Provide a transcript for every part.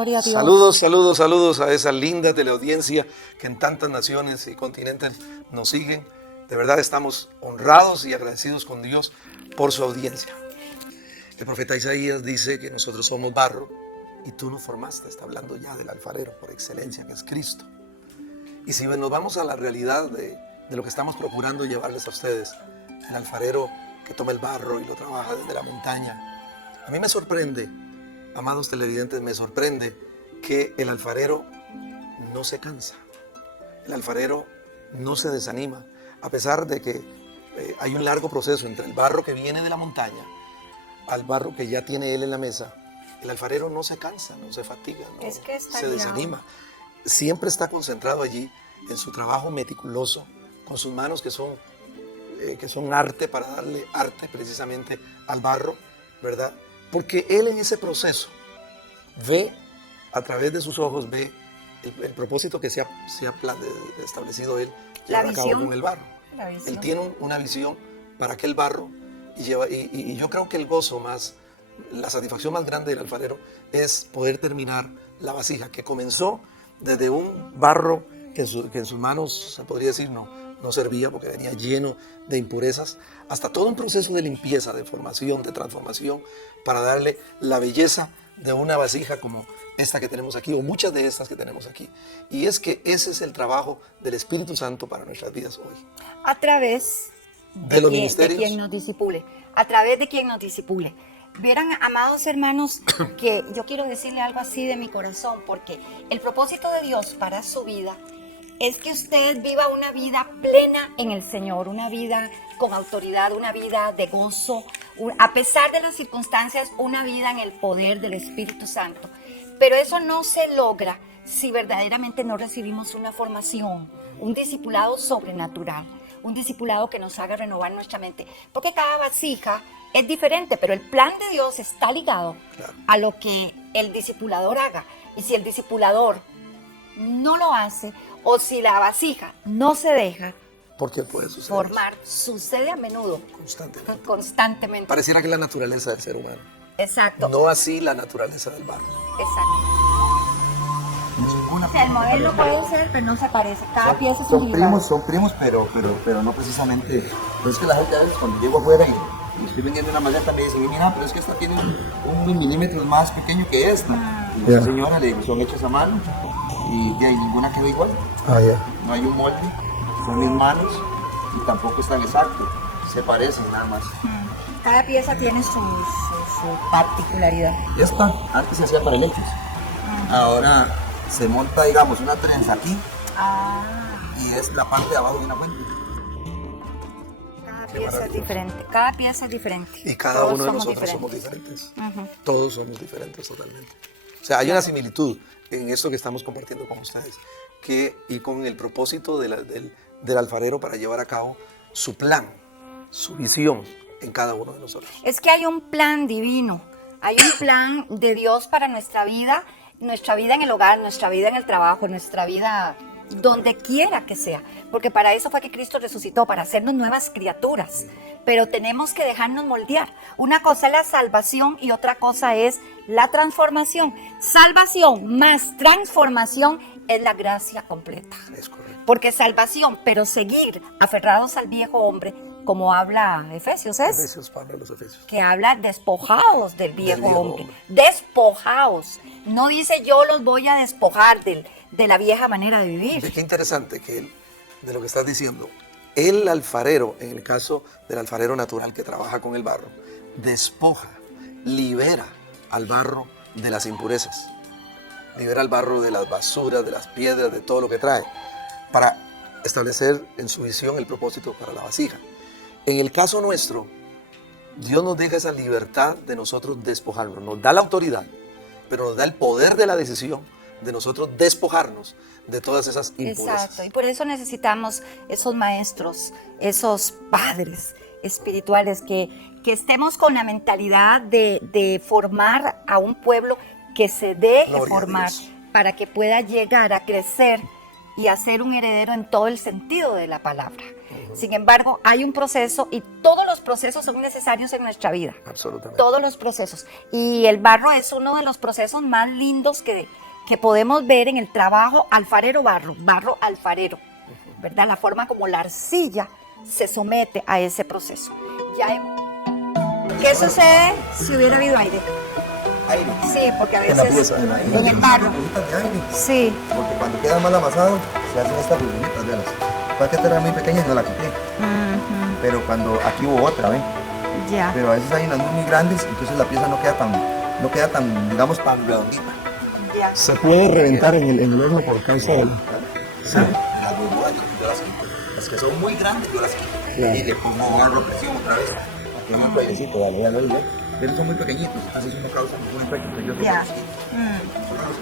Gloria a Dios. Saludos a esa linda teleaudiencia que en tantas naciones y continentes nos siguen. De verdad estamos honrados y agradecidos con Dios por su audiencia. El profeta Isaías dice que nosotros somos barro y tú nos formaste. Está hablando ya del alfarero por excelencia, que es Cristo. Y si nos vamos a la realidad de lo que estamos procurando llevarles a ustedes, el alfarero que toma el barro y lo trabaja desde la montaña, a mí me sorprende, amados televidentes, me sorprende que el alfarero no se cansa, el alfarero no se desanima, a pesar de que hay un largo proceso entre el barro que viene de la montaña al barro que ya tiene él en la mesa. El alfarero no se cansa, no se fatiga, no se desanima. Siempre está concentrado allí en su trabajo meticuloso, con sus manos que son arte, para darle arte precisamente al barro, ¿verdad? Porque él en ese proceso ve, a través de sus ojos, ve el propósito que se ha establecido él llevar a cabo con el barro. Él tiene una visión para aquel barro y yo creo que el gozo más, la satisfacción más grande del alfarero es poder terminar la vasija que comenzó desde un barro que en sus manos, se podría decir, no servía porque venía lleno de impurezas, hasta todo un proceso de limpieza, de formación, de transformación, para darle la belleza de una vasija como esta que tenemos aquí, o muchas de estas que tenemos aquí. Y es que ese es el trabajo del Espíritu Santo para nuestras vidas hoy. A través de los ministerios. De quien nos disipule. A través de quien nos disipule. Vieran, amados hermanos, que yo quiero decirle algo así de mi corazón, porque el propósito de Dios para su vida es que usted viva una vida plena en el Señor, una vida con autoridad, una vida de gozo, a pesar de las circunstancias, una vida en el poder del Espíritu Santo. Pero eso no se logra si verdaderamente no recibimos una formación, un discipulado sobrenatural, un discipulado que nos haga renovar nuestra mente. Porque cada vasija es diferente, pero el plan de Dios está ligado a lo que el discipulador haga. Y si el discipulador no lo hace, o si la vasija no se deja porque puede suceder formar, sucede a menudo, constantemente. Pareciera que es la naturaleza del ser humano. Exacto. No así la naturaleza del barro. Exacto. O sea, el modelo puede ser, pero no se parece. Cada pieza es un son primos, pero no precisamente. Pero es que la gente a veces cuando llego afuera y estoy vendiendo una maleta me dicen, mira, pero es que esta tiene un milímetro más pequeño que esta. Y la señora le digo, son hechas a mano y hay ninguna quedó igual. No hay un molde, son mis manos y tampoco están exactos, se parecen nada más. Cada pieza tiene su particularidad. Esta antes se hacía para lechos, ahora se monta, digamos, una trenza aquí y es la parte de abajo de una fuente. Cada pieza es diferente, cada pieza es diferente. Y cada uno de nosotros somos diferentes. Todos somos diferentes totalmente. O sea, hay una similitud en esto que estamos compartiendo con ustedes y con el propósito del alfarero para llevar a cabo su plan, su visión en cada uno de nosotros. Es que hay un plan divino, hay un plan de Dios para nuestra vida en el hogar, nuestra vida en el trabajo, nuestra vida donde quiera que sea, porque para eso fue que Cristo resucitó, para hacernos nuevas criaturas, pero tenemos que dejarnos moldear. Una cosa es la salvación y otra cosa es la transformación. Salvación más transformación es la gracia completa. Es correcto. Porque salvación, pero seguir aferrados al viejo hombre, como habla Efesios, Pablo a los Efesios. Que habla despojados del viejo hombre. Despojados. No dice yo los voy a despojar de la vieja manera de vivir. Qué interesante que de lo que estás diciendo. El alfarero, en el caso del alfarero natural que trabaja con el barro, despoja, libera al barro de las impurezas. Libera al barro de las basuras, de las piedras, de todo lo que trae, para establecer en su visión el propósito para la vasija. En el caso nuestro, Dios nos deja esa libertad de nosotros despojarnos, nos da la autoridad, pero nos da el poder de la decisión de nosotros despojarnos de todas esas impurezas. Exacto, y por eso necesitamos esos maestros, esos padres espirituales, que estemos con la mentalidad de formar a un pueblo que se deje formar para que pueda llegar a crecer y a ser un heredero en todo el sentido de la palabra. Sin embargo, hay un proceso y todos los procesos son necesarios en nuestra vida. Absolutamente. Todos los procesos. Y el barro es uno de los procesos más lindos que podemos ver en el trabajo alfarero-barro, barro-alfarero, ¿verdad? La forma como la arcilla se somete a ese proceso. ¿Qué sucede si hubiera habido aire? Aire. Sí, porque a En la veces pieza, en el barro. burbujitas de aire. Sí. Porque cuando queda mal amasado, se hacen estas burbujitas, velas. Para que esta era muy pequeña y no la quité. Pero cuando aquí hubo otra, ¿ven? Ya. Pero a veces hay unas muy grandes, entonces la pieza no queda tan, digamos, tan redondita. Ya. Se puede reventar en el horno por causa del... Sí. Las burbujas yo las quito. Las que son muy grandes yo las quito. Y le pongo barro presión otra vez. Aquí hay un airecito, dale, ya lo digo. Pero son muy pequeñitos, entonces eso no causa ningún efecto. Entonces yo Ya. los quito.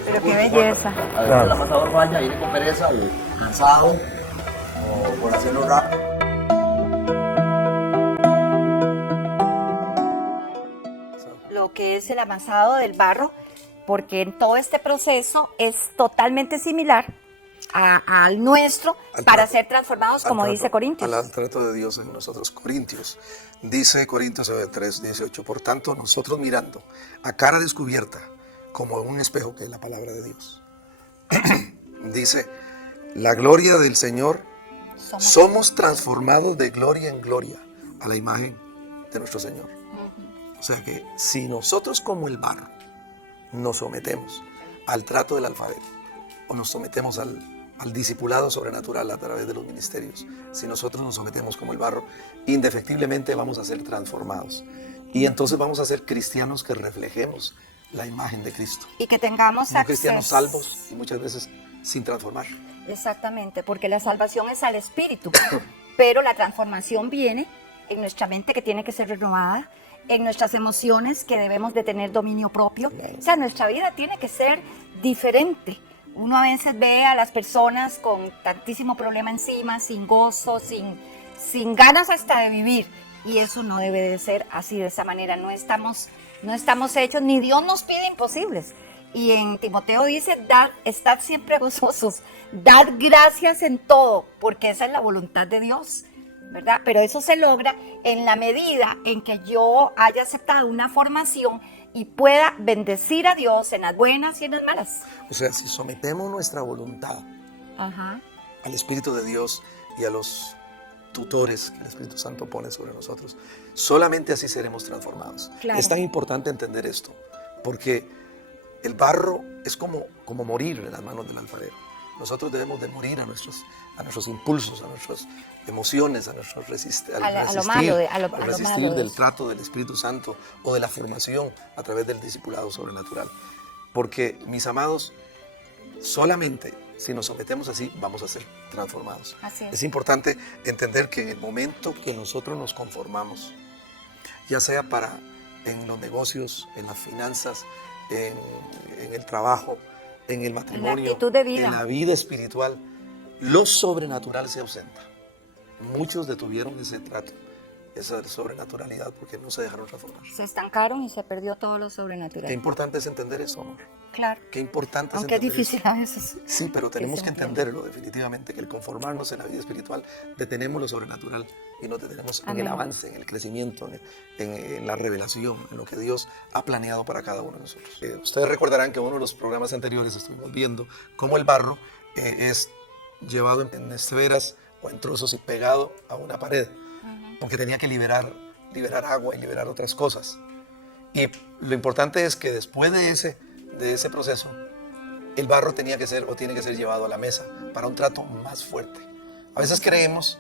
Pero qué belleza. A veces el amasador falla, viene con pereza o cansado o por hacerlo rápido. Lo que es el amasado del barro, porque en todo este proceso es totalmente similar al nuestro para ser transformados, como dice Corintios. Al trato de Dios en nosotros. Corintios, dice Corintios 3:18, por tanto nosotros mirando a cara descubierta como en un espejo, que es la palabra de Dios, dice, la gloria del Señor, somos transformados de gloria en gloria a la imagen de nuestro Señor. O sea que si nosotros como el barro nos sometemos al trato del alfarero o nos sometemos al discipulado sobrenatural a través de los ministerios, si nosotros nos sometemos como el barro, indefectiblemente vamos a ser transformados. Y entonces vamos a ser cristianos que reflejemos la imagen de Cristo. Y que tengamos No acceso. cristianos salvos y muchas veces sin transformar. Exactamente, porque la salvación es al espíritu, pero la transformación viene en nuestra mente, que tiene que ser renovada, en nuestras emociones, que debemos de tener dominio propio. O sea, nuestra vida tiene que ser diferente. Uno a veces ve a las personas con tantísimo problema encima, sin gozo, sin ganas hasta de vivir. Y eso no debe de ser así, de esa manera. No estamos hechos, ni Dios nos pide imposibles. Y en Timoteo dice, estad siempre gozosos, dad gracias en todo, porque esa es la voluntad de Dios, ¿verdad? Pero eso se logra en la medida en que yo haya aceptado una formación y pueda bendecir a Dios en las buenas y en las malas. O sea, si sometemos nuestra voluntad al Espíritu de Dios y a los tutores que el Espíritu Santo pone sobre nosotros, solamente así seremos transformados. Claro. Es tan importante entender esto, porque el barro es como morir en las manos del alfarero. Nosotros debemos de morir a nuestros impulsos, a nuestras emociones, a nuestros resistir del trato del Espíritu Santo o de la formación a través del discipulado sobrenatural. Porque, mis amados, solamente si nos sometemos así, vamos a ser transformados. Así es. Es importante entender que en el momento que nosotros nos conformamos, ya sea en los negocios, en las finanzas, en el trabajo, en el matrimonio, en la actitud de vida, en la vida espiritual, lo sobrenatural se ausenta. Muchos detuvieron ese trato, esa sobrenaturalidad, porque no se dejaron transformar. se estancaron y se perdió todo lo sobrenatural. Qué importante es entender eso, amor. Claro. Qué importante es Aunque es entender difícil eso. a veces. Sí, pero tenemos que se entienda. entenderlo definitivamente, que el conformarnos en la vida espiritual, detenemos lo sobrenatural y nos detenemos en Amén. el avance, en el crecimiento, en la revelación, en lo que Dios ha planeado para cada uno de nosotros. Ustedes recordarán que en uno de los programas anteriores estuvimos viendo cómo el barro es llevado en esferas o en trozos y pegado a una pared, porque tenía que liberar agua y liberar otras cosas. Y lo importante es que después de ese proceso, el barro tiene que ser llevado a la mesa para un trato más fuerte. A veces creemos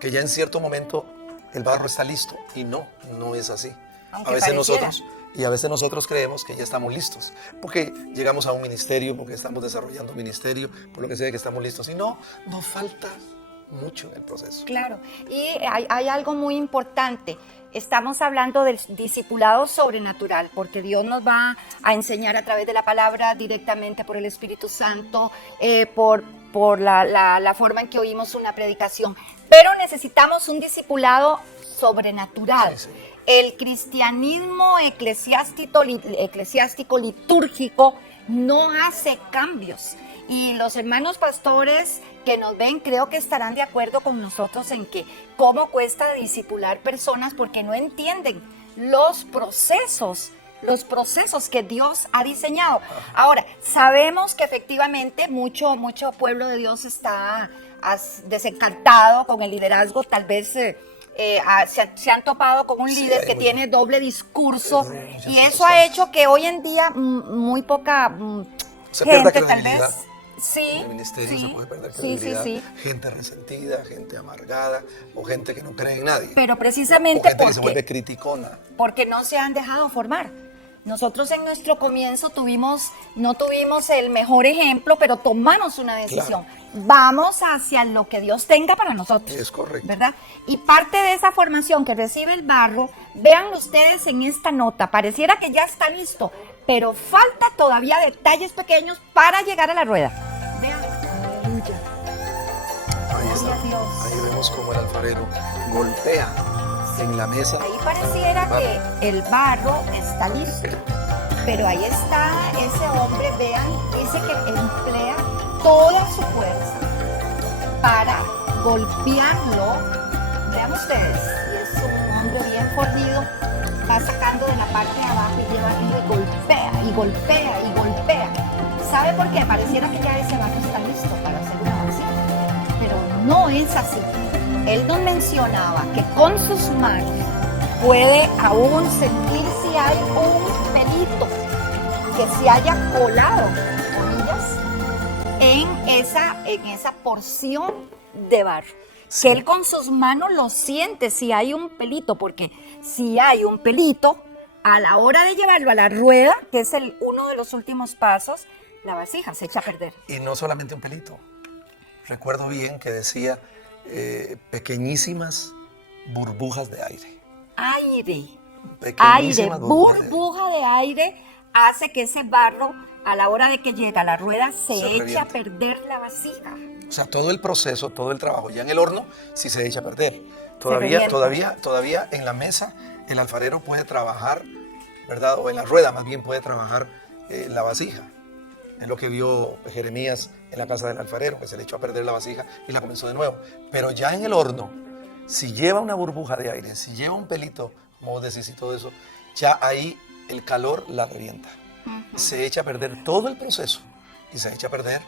que ya en cierto momento el barro está listo y no es así. Aunque A veces pareciera. nosotros creemos que ya estamos listos, porque llegamos a un ministerio, porque estamos desarrollando un ministerio, por lo que sea que estamos listos. Y no, nos falta mucho en el proceso. Claro, y hay algo muy importante. Estamos hablando del discipulado sobrenatural, porque Dios nos va a enseñar a través de la palabra directamente por el Espíritu Santo, por la forma en que oímos una predicación. Pero necesitamos un discipulado sobrenatural. Sí, sí. El cristianismo eclesiástico litúrgico no hace cambios. Y los hermanos pastores que nos ven, creo que estarán de acuerdo con nosotros en que cómo cuesta discipular personas porque no entienden los procesos que Dios ha diseñado. Ahora, sabemos que efectivamente mucho pueblo de Dios está desencantado con el liderazgo, tal vez se han topado con un líder que tiene doble discurso y eso ha hecho que hoy en día muy poca Se pierda gente tal credibilidad. vez. Sí, En el ministerio sí, se puede perder sí, credibilidad. sí. Gente resentida, gente amargada o gente que no cree en nadie. Pero O precisamente gente que se vuelve criticona. porque no se han dejado formar. Nosotros en nuestro comienzo no tuvimos el mejor ejemplo, pero tomamos una decisión. Vamos hacia lo que Dios tenga para nosotros. Es correcto. ¿Verdad? Y parte de esa formación que recibe el barro, vean ustedes en esta nota, pareciera que ya está listo, pero falta todavía detalles pequeños para llegar a la rueda. Vean. Aleluya. Ahí está. Gloria a Dios. Ahí vemos cómo el alfarero golpea en la mesa. Ahí pareciera que el barro está listo, pero ahí está ese hombre, vean, dice que emplea toda su fuerza para golpearlo. Vean ustedes, y es un hombre bien fornido, va sacando de la parte de abajo y lleva arriba y golpea, y golpea, y golpea. ¿Sabe por qué? Pareciera que ya ese barro está listo para hacer una vasija, pero no es así. Él nos mencionaba que con sus manos puede aún sentir si hay un pelito que se haya colado, comillas, en esa porción de barro. Sí. Que él con sus manos lo siente si hay un pelito, porque si hay un pelito, a la hora de llevarlo a la rueda, que es uno de los últimos pasos, la vasija se echa a perder. Y no solamente un pelito. Recuerdo bien que decía pequeñísimas burbujas de aire. Aire, Pequeñísimas burbujas de aire. burbuja de aire hace que ese barro, a la hora de que llega a la rueda, se eche revienta. a perder la vasija. O sea, todo el proceso, todo el trabajo ya en el horno sí se echa a perder. revienta. Todavía en la mesa el alfarero puede trabajar, ¿verdad? O en la rueda más bien puede trabajar la vasija. Es lo que vio Jeremías en la casa del alfarero, que se le echó a perder la vasija y la comenzó de nuevo. Pero ya en el horno, si lleva una burbuja de aire, si lleva un pelito, como vos decís y todo eso, ya ahí el calor la revienta. Se echa a perder todo el proceso y se echa a perder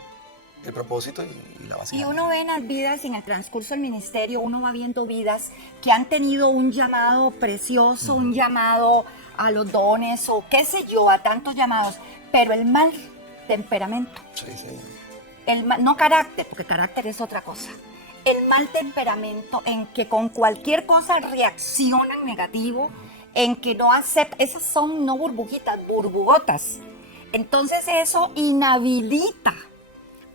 el propósito y la vasija. Y uno ve en las vidas, en el transcurso del ministerio, uno va viendo vidas que han tenido un llamado precioso, un llamado a los dones o qué sé yo, a tantos llamados, pero el mal temperamento, Sí. no carácter, porque carácter es otra cosa, el mal temperamento en que con cualquier cosa reaccionan negativo, en que no aceptan, esas son no burbujitas, burbugotas. Entonces eso inhabilita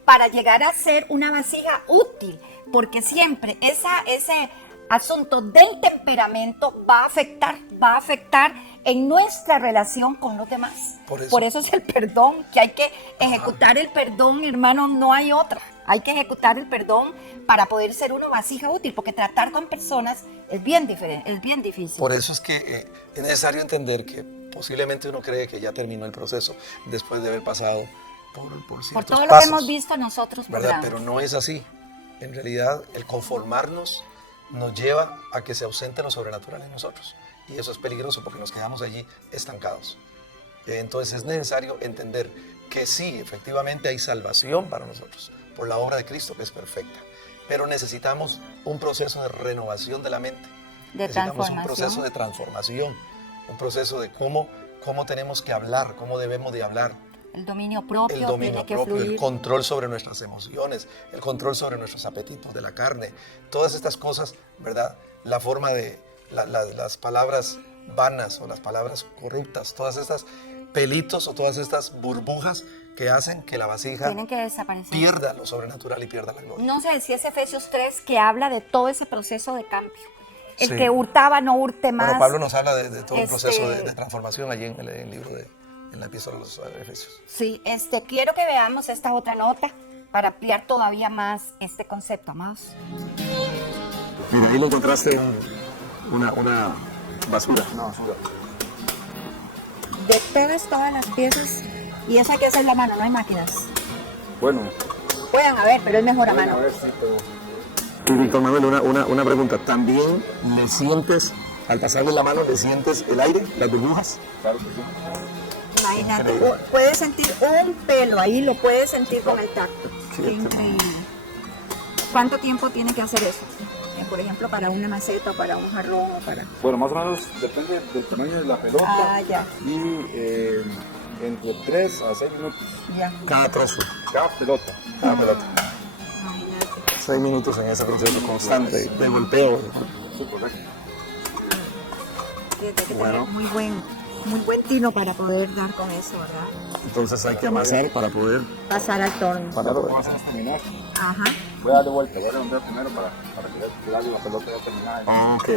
para llegar a ser una vasija útil, porque siempre ese asunto del temperamento va a afectar en nuestra relación con los demás. Por eso. Es el perdón, que hay que ejecutar el perdón, hermano, no hay otra. Hay que ejecutar el perdón para poder ser una vasija útil, porque tratar con personas es bien diferente, es bien difícil. Por eso es que es necesario entender que posiblemente uno cree que ya terminó el proceso después de haber pasado por ciertos Por todo lo pasos, que hemos visto nosotros, ¿verdad? programas. Pero no es así. En realidad, el conformarnos nos lleva a que se ausente lo sobrenatural en nosotros. Y eso es peligroso porque nos quedamos allí estancados. Entonces es necesario entender que sí, efectivamente hay salvación para nosotros por la obra de Cristo, que es perfecta. Pero necesitamos un proceso de renovación de la mente. De Necesitamos un transformación. proceso de transformación, un proceso de cómo tenemos que hablar, cómo debemos de hablar. El dominio propio, El dominio tiene que propio, el fluir. control sobre nuestras emociones, el control sobre nuestros apetitos de la carne, todas estas cosas, ¿verdad? La forma de las palabras vanas o las palabras corruptas, todas estas pelitos o todas estas burbujas que hacen que la vasija Tienen que desaparecer. pierda lo sobrenatural y pierda la gloria. No sé si es Efesios 3 que habla de todo ese proceso de cambio. El Sí. que hurtaba no hurte más. Bueno, Pablo nos habla de todo el proceso Este- de transformación allí en el libro en la epístola a los Efesios. Sí, quiero que veamos esta otra nota para ampliar todavía más este concepto, amados. Mira, ahí lo encontraste una basura. Una basura. Despegas todas las piezas y eso hay que hacer la mano, no hay máquinas. Bueno, puedan ver, pero es mejor a Bueno, mano. a ver si todo. Y Víctor Manuel, una pregunta. ¿También le sientes, al pasarle la mano, le sientes el aire, las burbujas? Claro que sí. Imagínate, puedes sentir un pelo, ahí lo puedes sentir con el tacto. Qué increíble. ¿Cuánto tiempo tiene que hacer eso? Por ejemplo, para una maceta, o para un jarrón, o para... Bueno, más o menos depende del tamaño de la pelota. Ah, ya, Y entre 3 a 6 minutos ya. Cada trozo, cada pelota. cada pelota. Imagínate. 6 minutos en ese proceso constante de golpeo. Sí, correcto. Tiene que Bueno. tener muy buen tino para poder dar con eso, ¿verdad? Entonces hay que amasar para poder... Pasar al torno. Para lo que vamos a hacer es terminar. Ajá. Voy a darle vuelta, voy a redondear primero para que darle la pelota ya terminada. Ok.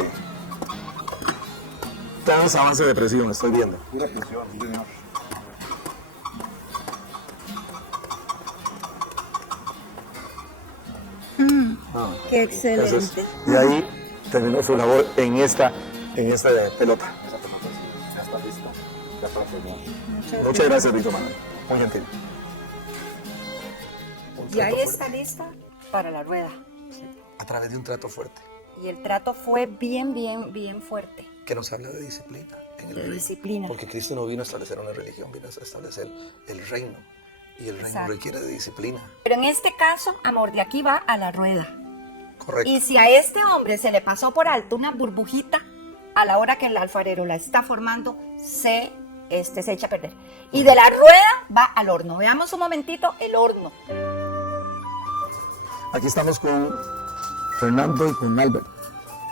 Todo es a base de presión, estoy viendo. Pura presión, sí, señor. Qué excelente. Entonces, y ahí terminó su labor en esta pelota. Esa pelota sí, ya está lista. Ya para terminar. Muchas gracias, Víctor Manuel. Muy gentil. Y ahí está lista para la rueda. A través de un trato fuerte, Y el trato fue bien fuerte. que nos habla de disciplina. En el De reino. disciplina. Porque Cristo no vino a establecer una religión, vino a establecer el reino. Y el reino Exacto. requiere de disciplina. Pero en este caso, amor, de aquí va a la rueda. Correcto. Y si a este hombre se le pasó por alto una burbujita, a la hora que el alfarero la está formando, se echa a perder. Y de la rueda va al horno. Veamos un momentito el horno. Aquí estamos con Fernando y con Albert,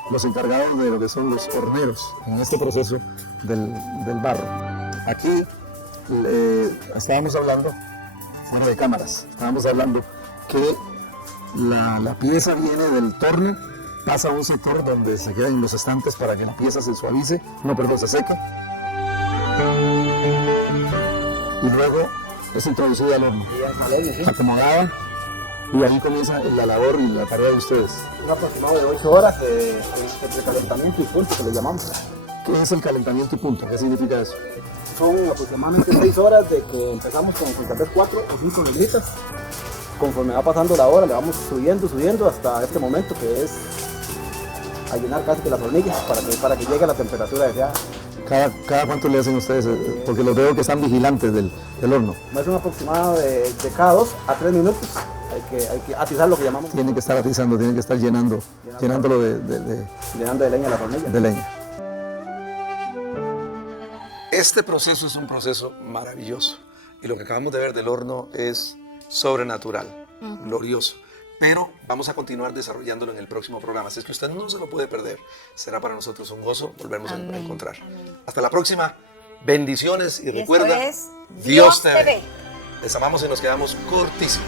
los encargados de lo que son los horneros en este proceso del barro. Aquí estábamos hablando, fuera de cámaras, estábamos hablando que la pieza viene del torno, pasa a un sector donde se quedan los estantes para que la pieza se suavice, se seque. Y luego es introducida al horno, acomodada, y ahí comienza la labor y la tarea de ustedes. Un aproximado de 8 horas de calentamiento y punto que le llamamos. ¿Qué es el calentamiento y punto? ¿Qué significa eso? Son aproximadamente 6 horas de que empezamos con tal vez 4 o 5 neglitas. Conforme va pasando la hora, le vamos subiendo hasta este momento que es a llenar casi que las hornillas para que llegue a la temperatura deseada. ¿Cada cuánto le hacen ustedes? Porque los veo que están vigilantes del horno. Es un aproximado de cada 2 a 3 minutos. Hay que atizar lo que llamamos. Tienen que estar atizando, tienen que estar llenándolo Llenando de leña la hornilla. de leña. Este proceso es un proceso maravilloso. Y lo que acabamos de ver del horno es sobrenatural, glorioso. Pero vamos a continuar desarrollándolo en el próximo programa. Así es que usted no se lo puede perder. Será para nosotros un gozo volvernos a encontrar. Hasta la próxima. Bendiciones y recuerda, es Dios te ve. Les amamos y nos quedamos cortísimos.